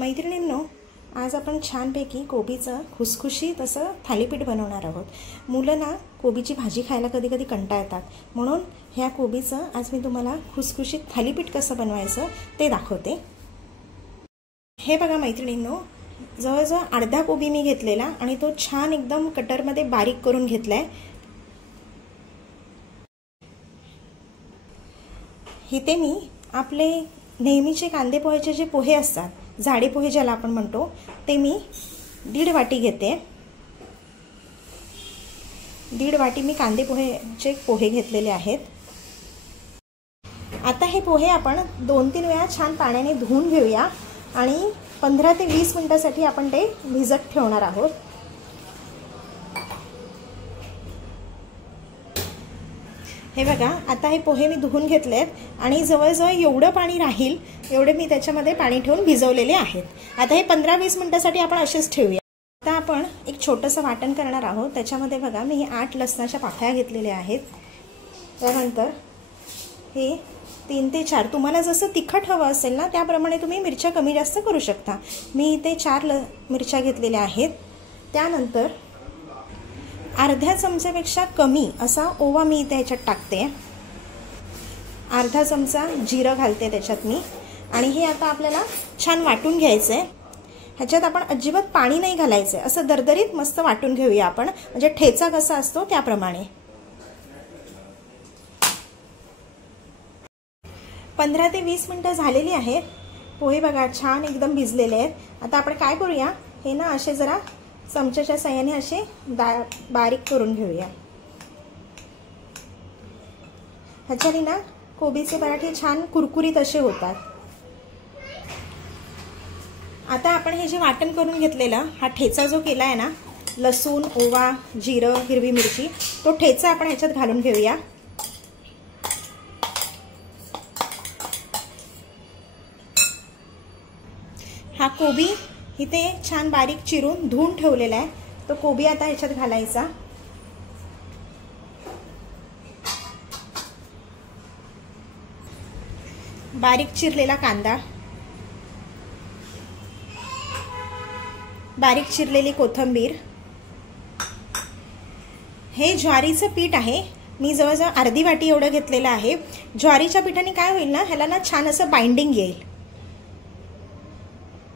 मैत्रिणींनो, आज आपण छानपैकी कोबीचं खुसखुशीत असं थालीपीठ बनवणार आहोत। मुलं ना कोबीची भाजी खायला कधी कधी कंटाळतात, म्हणून ह्या कोबीचं आज मी तुम्हाला खुसखुशीत थालीपीठ कसं बनवायचं ते दाखवते। हे बघा मैत्रिणींनो, जवळजवळ अर्धा कोबी मी घेतलेला आणि तो छान एकदम कटरमध्ये बारीक करून घेतलाय। इथे मी आपले नेहमीचे कांदे पोह्याचे जे पोहे असतात, जाडे पोहे ज्याला आपण म्हणतो, ते मी 1.5 वाटी घेते। 1.5 वाटी मी कांदे पोहेचे पोहे घेतलेले आहेत। आता हे पोहे आपण 2-3 वेळा छान पाण्याने धुवून घेऊया आणि 15 ते 20 मिनिटांसाठी आपण ते भिजत ठेवणार आहोत। हे बघा, आता हे पोहे मी धुवून घेतलेत आणि जवळजवळ एवढं पाणी राहील एवढे मी त्याच्यामध्ये पाणी ठेवून भिजवलेले आहेत। आता हे 15-20 मिनिटांसाठी आपण असेच ठेवूया। आता आपण एक छोटंसं वाटण करणार आहोत। त्याच्यामध्ये बघा, मी 8 लसणाच्या पाकळ्या घेतलेल्या आहेत। त्यानंतर हे 3 ते 4, तुम्हाला जसं तिखट हवं असेल ना त्याप्रमाणे तुम्ही मिरच्या कमी जास्त करू शकता। मी इथे 4 मिरच्या घेतलेल्या आहेत। त्यानंतर अर्ध्या चमच्यापेक्षा कमी असा ओवा मी इथे ह्याच्यात टाकते। अर्धा चमचा जिरं घालते त्याच्यात मी, आणि हे आता आपल्याला छान वाटून घ्यायचं आहे। ह्याच्यात आपण अजिबात पाणी नाही घालायचं, असं दरदरीत मस्त वाटून घेऊया आपण, म्हणजे ठेचा कसा असतो त्याप्रमाणे। 15 ते 20 मिनिटं झालेली आहेत। पोहे बघा छान एकदम भिजलेले आहेत। आता आपण काय करूया, हे ना असे जरा चमच्याच्या साहाय्याने असे बारीक करून घेऊया। ह्याच्याने ना कोबीचे पराठे छान कुरकुरीत असे होतात। आता आपण हे जे वाटण करून घेतलेला हा ठेचा जो केला आहे ना, लसूण, ओवा, जिरं, हिरवी मिरची, तो ठेचा आपण ह्याच्यात घालून घेऊया। हा कोबी इथे छान बारीक चिरून धुवून ठेवलेला आहे, तो कोबी आता ह्याच्यात घालायचा। बारीक चिरलेला कांदा, बारीक चिरलेली कोथिंबीर। हे ज्वारीचं पीठ आहे, मी जवळजवळ अर्धी वाटी एवढं घेतलेलं आहे। ज्वारीच्या पिठाने काय होईल ना, ह्याला ना छान असं बाइंडिंग येईल।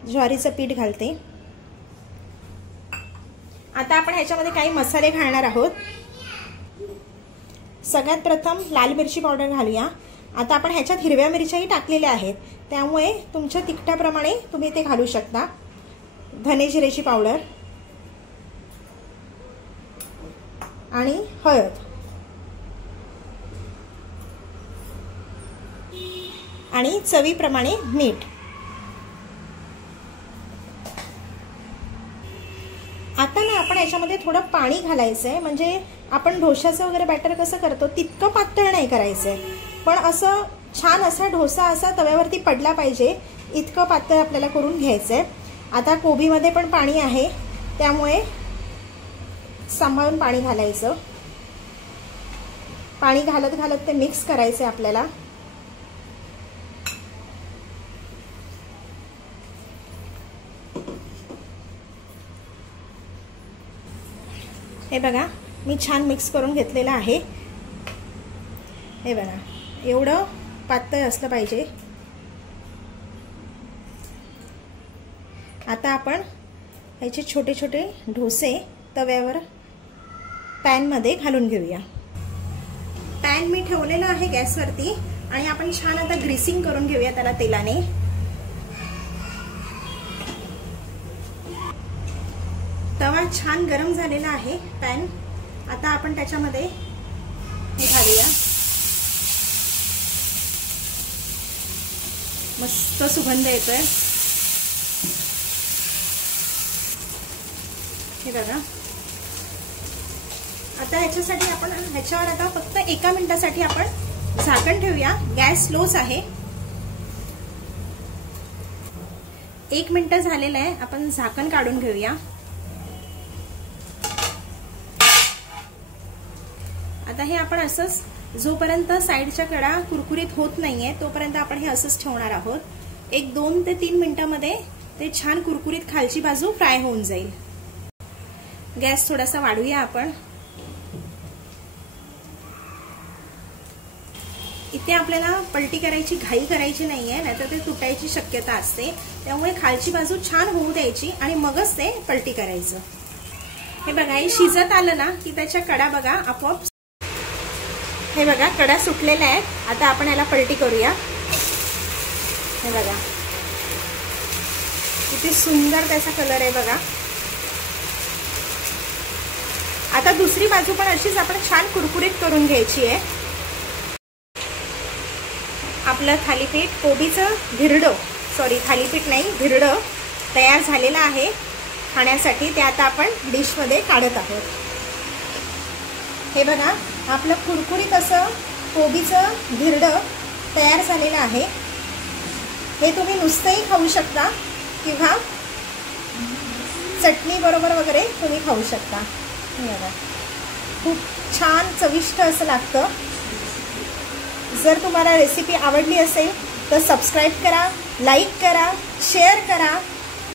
ज्वारीचं पीठ घालते। आता आपण ह्याच्यामध्ये काही मसाले घालणार आहोत। सगळ्यात प्रथम लाल मिरची पावडर घालूया। आता आपण ह्याच्यात हिरव्या मिरच्याही टाकलेल्या आहेत, त्यामुळे तुमच्या तिखटाप्रमाणे तुम्ही ते घालू शकता। धने जिरेची पावडर आणि हळद आणि चवीप्रमाणे मीठ। आता ना आपण याच्यामध्ये थोडं पाणी घालायचं आहे, म्हणजे आपण डोशाचं वगैरे बॅटर कसं करतो तितकं पातळ नाही करायचंय, पण असं छान असा डोसा असा तव्यावरती पडला पाहिजे इतकं पातळ आपल्याला करून घ्यायचंय। आता कोबीमध्ये पण पाणी आहे, त्यामुळे सांभाळून पाणी घालायचं। पाणी घालत घालत ते मिक्स करायचं आपल्याला। हे बघा, मी छान मिक्स करून घेतलेलं आहे। हे बघा, एवढं पातळ असलं पाहिजे। आता आपण ह्याचे छोटे छोटे डोसे तव्यावर पॅनमध्ये घालून घेऊया। पॅन मी ठेवलेला आहे गॅसवरती आणि आपण छान आता ग्रीसिंग करून घेऊया त्याला तेलाने। तवा छान गरम झालेला आहे पॅन। आता आपण त्याच्यामध्ये हे घालूया। मस्त सुगंध येतोय। हे बघा, आता ह्याच्यासाठी आपण ह्याच्यावर आता फक्त 1 मिनिटासाठी आपण झाकण ठेवूया। गॅस स्लोच आहे। 1 मिनिट झालेलं आहे, आपण झाकण काढून घेऊया। आता हे आपण असंच जोपर्यंत साइडच्या कडा कुरकुरीत होत नाहीये तोपर्यंत आपण हे असंच ठेवणार आहोत। एक 2 ते 3 मिनिटांमध्ये ते छान कुरकुरीत खालची बाजू फ्राय होऊन जाईल. गॅस थोडासा वाढवूया आपण. इथे आपल्याला पलटी करायची घाई करायची नाहीये, नाहीतर ते तुटायची शक्यता असते. त्यामुळे खालची बाजू छान होऊ द्यायची आणि मगच ते पलटी करायचं. हे बघा, हे शिजत आलं ना की त्याच्या कडा बघा आपोआप. हे बघा, कडा सुटलेल्या आहेत. आता आपण याला पलटी करूया. हे बघा किती सुंदर त्याचा कलर आहे बघा. आता दुसरी बाजू पण अशीच आपण छान कुरकुरीत करून घ्यायची आहे. आपलं थालीपीठ कोबीचं धिरडं, थालीपीठ नाही धिरडं तयार झालेलं आहे खाण्यासाठी. ते आता आपण डिशमध्ये काढत आहोत. हे बघा, आपलं कुरकुरीत असं कोबीचं धिरडं तयार झालेलं आहे. हे तुम्ही नुसतंही खाऊ शकता किंवा चटणी बरोबर वगैरे तुम्ही खाऊ शकता. हे बघा, खूप छान चविष्ट असं लागतं. जर तुम्हाला रेसिपी आवडली असेल तर सबस्क्राईब करा, लाईक करा, शेअर करा.